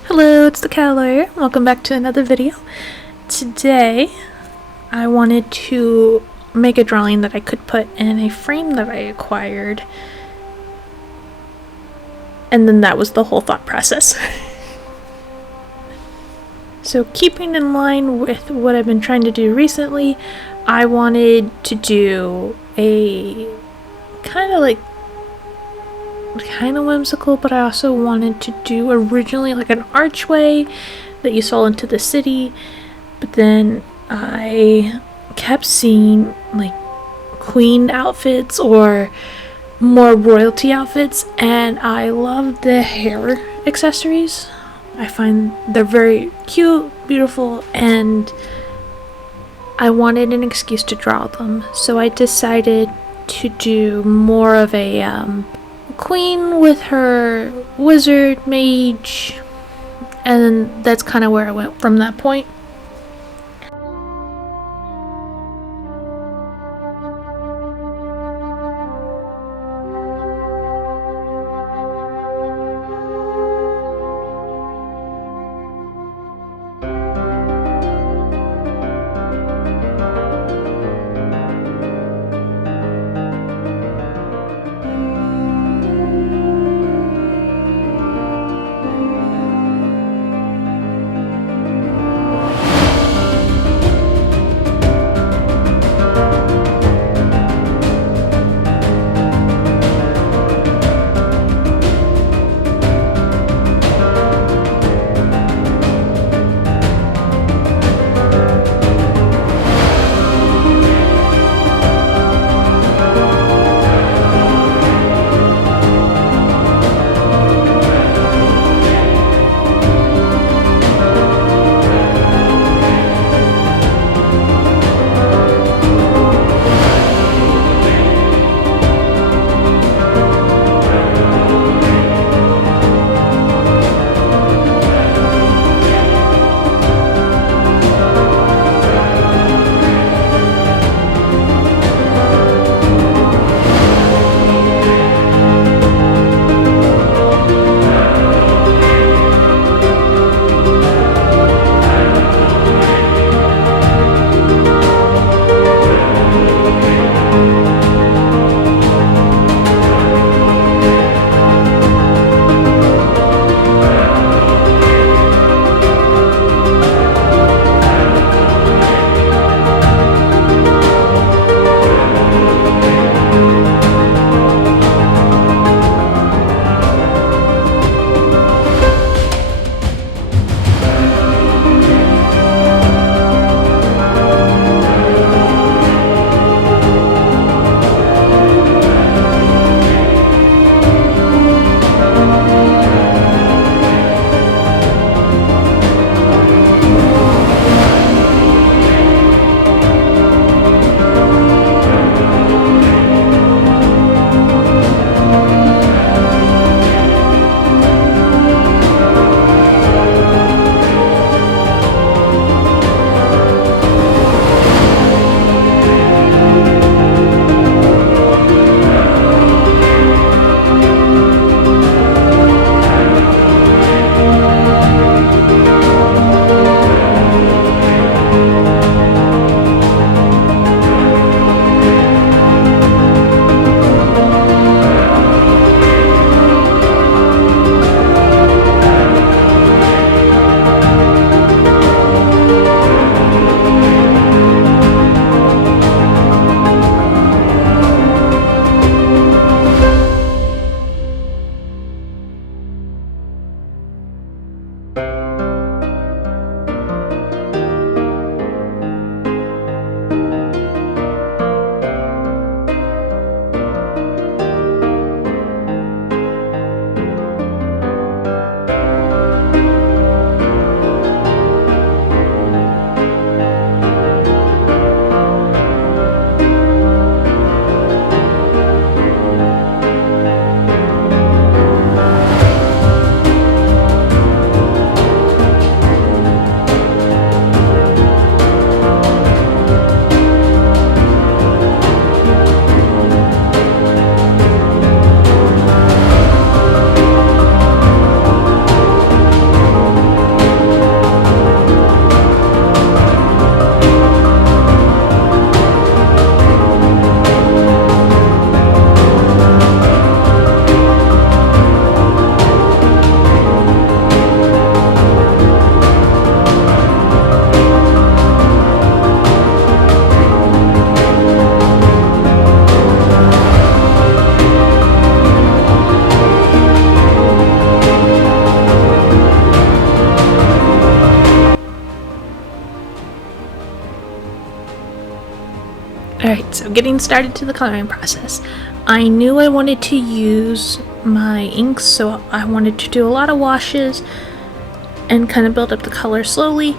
Hello, it's the Caller. Welcome back to another video. Today, I wanted to make a drawing that I could put in a frame that I acquired. And then that was the whole thought process. So keeping in line with what I've been trying to do recently, I wanted to do a kind of whimsical, but I also wanted to do originally like an archway that you saw into the city, but then I kept seeing like queen outfits or more royalty outfits, and I love the hair accessories. I find they're very cute, beautiful, and I wanted an excuse to draw them, so I decided to do more of a queen with her wizard, mage, and that's kind of where I went from that point. getting started to the coloring process. I knew I wanted to use my inks, so I wanted to do a lot of washes and kind of build up the color slowly.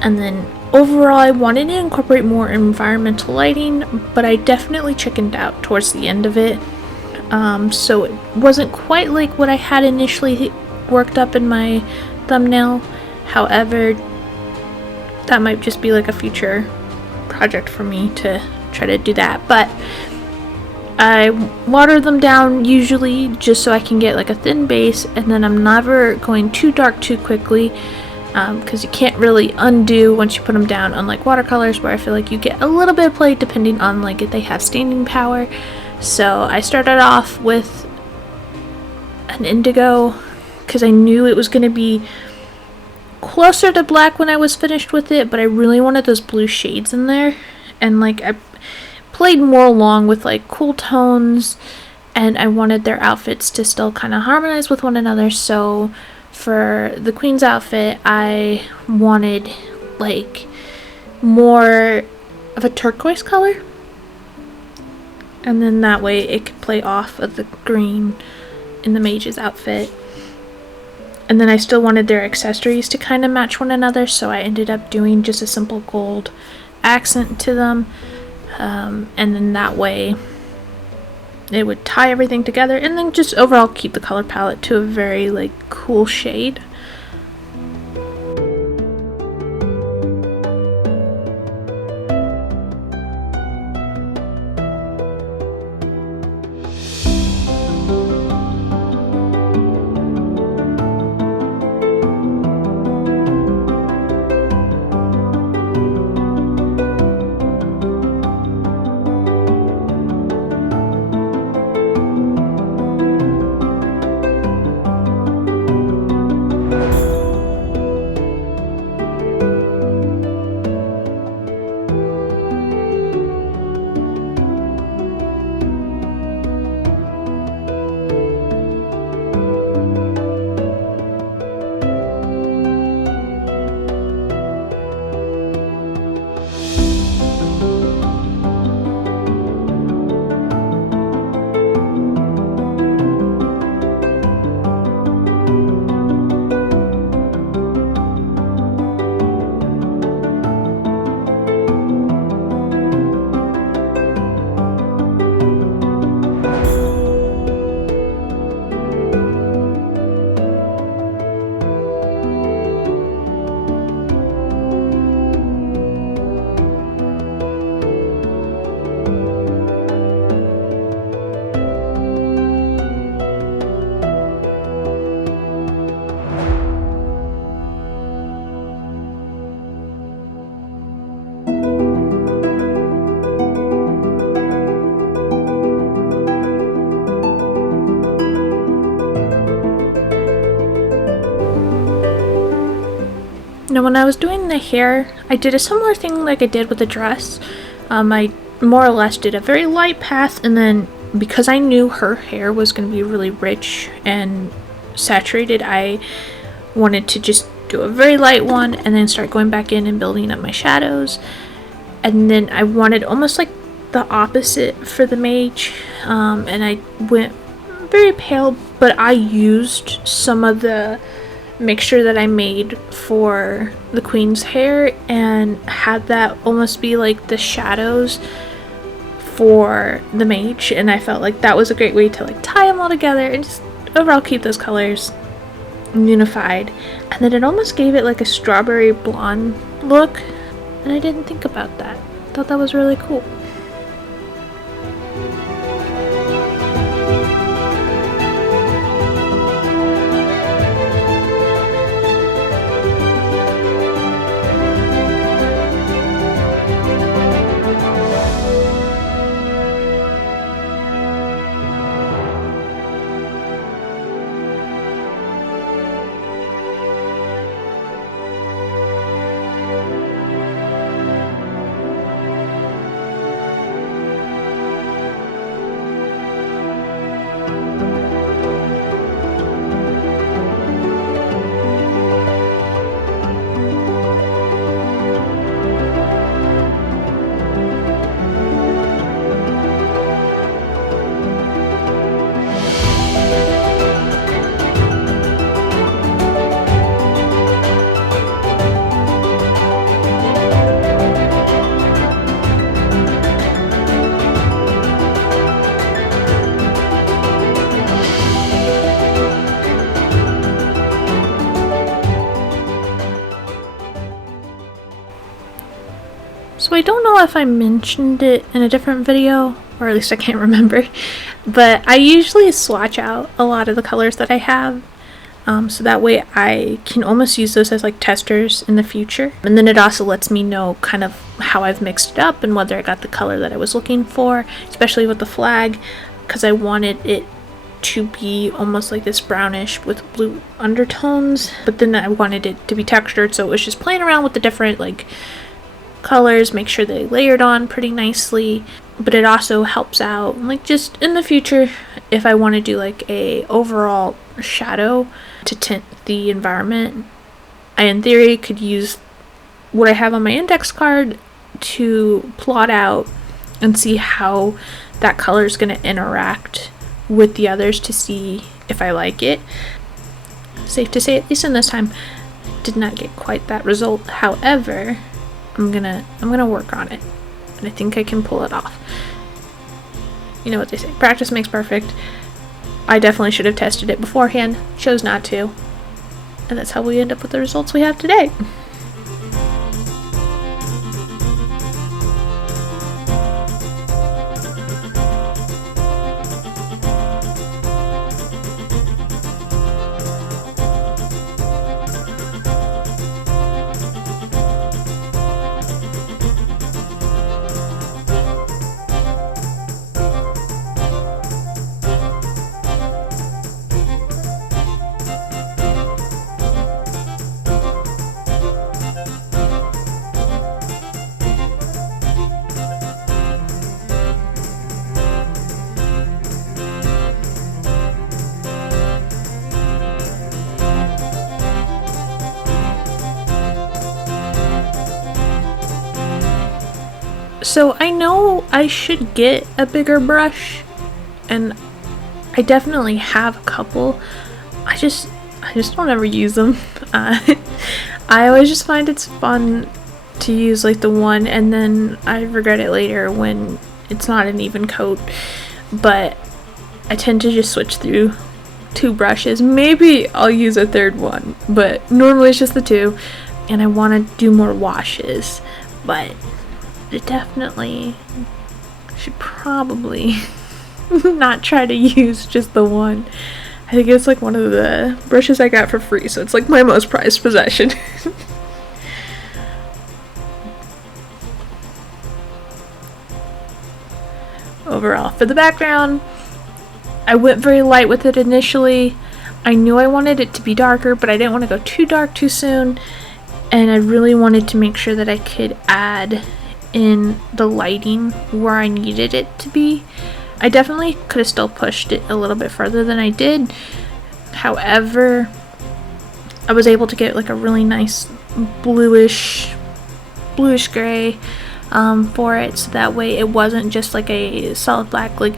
And then overall I wanted to incorporate more environmental lighting, but I definitely chickened out towards the end of it. So it wasn't quite like what I had initially worked up in my thumbnail. However, that might just be like a future project for me to try to do that. But I water them down usually just so I can get like a thin base, and then I'm never going too dark too quickly, because you can't really undo once you put them down, unlike watercolors where I feel like you get a little bit of play depending on like if they have staining power. So I started off with an indigo because I knew it was going to be closer to black when I was finished with it, but I really wanted those blue shades in there, and like I played more along with like cool tones, and I wanted their outfits to still kind of harmonize with one another. So for the queen's outfit, I wanted like more of a turquoise color, and then that way it could play off of the green in the mage's outfit. And then I still wanted their accessories to kind of match one another, so I ended up doing just a simple gold accent to them, and then that way it would tie everything together, and then just overall keep the color palette to a very like cool shade. Now when I was doing the hair, I did a similar thing like I did with the dress. I more or less did a very light path, and then because I knew her hair was going to be really rich and saturated, I wanted to just do a very light one and then start going back in and building up my shadows. And then I wanted almost like the opposite for the mage, and I went very pale, but I used some of the mixture that I made for the queen's hair and had that almost be like the shadows for the mage, and I felt like that was a great way to like tie them all together and just overall keep those colors unified. And then it almost gave it like a strawberry blonde look, and I didn't think about that. I thought that was really cool. I don't know if I mentioned it in a different video, or at least I can't remember, but I usually swatch out a lot of the colors that I have, so that way I can almost use those as like testers in the future. And then it also lets me know kind of how I've mixed it up and whether I got the color that I was looking for, especially with the flag, because I wanted it to be almost like this brownish with blue undertones, but then I wanted it to be textured, so it was just playing around with the different like colors, make sure they layered on pretty nicely. But it also helps out like just in the future if I want to do like a overall shadow to tint the environment. I in theory could use what I have on my index card to plot out and see how that color is going to interact with the others to see if I like it. Safe to say, at least in this time, did not get quite that result. However, I'm gonna work on it, and I think I can pull it off. You know what they say, practice makes perfect. I definitely should have tested it beforehand, chose not to, and that's how we end up with the results we have today. So I know I should get a bigger brush, and I definitely have a couple. I just don't ever use them. I always just find it's fun to use like the one, and then I regret it later when it's not an even coat. But I tend to just switch through two brushes. Maybe I'll use a third one, but normally it's just the two. And I want to do more washes, but I definitely should probably not try to use just the one. I think it's like one of the brushes I got for free, so it's like my most prized possession. Overall, for the background, I went very light with it initially. I knew I wanted it to be darker, but I didn't want to go too dark too soon, and I really wanted to make sure that I could add in the lighting where I needed it to be. I definitely could have still pushed it a little bit further than I did. However, I was able to get like a really nice bluish gray for it, so that way it wasn't just like a solid black. Like,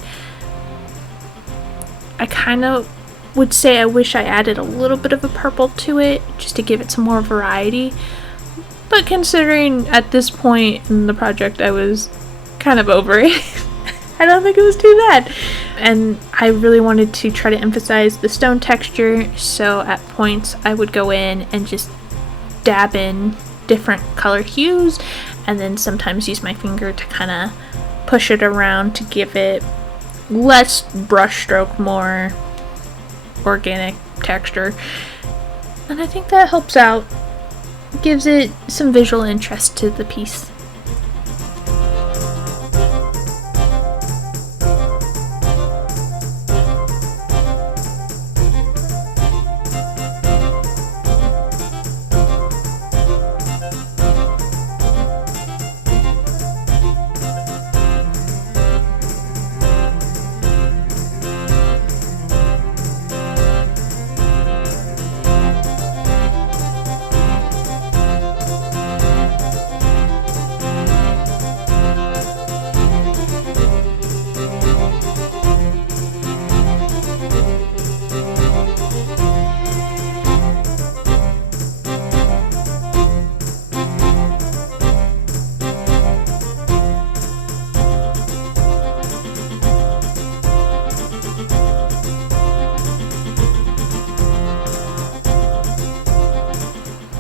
I kind of would say I wish I added a little bit of a purple to it just to give it some more variety. But considering at this point in the project I was kind of over it, I don't think it was too bad. And I really wanted to try to emphasize the stone texture, so at points I would go in and just dab in different color hues, and then sometimes use my finger to kind of push it around to give it less brushstroke, more organic texture. And I think that helps out. Gives it some visual interest to the piece.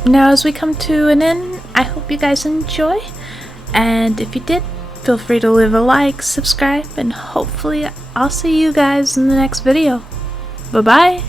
Now as we come to an end, I hope you guys enjoy. And if you did, feel free to leave a like, subscribe, and hopefully I'll see you guys in the next video. Bye bye!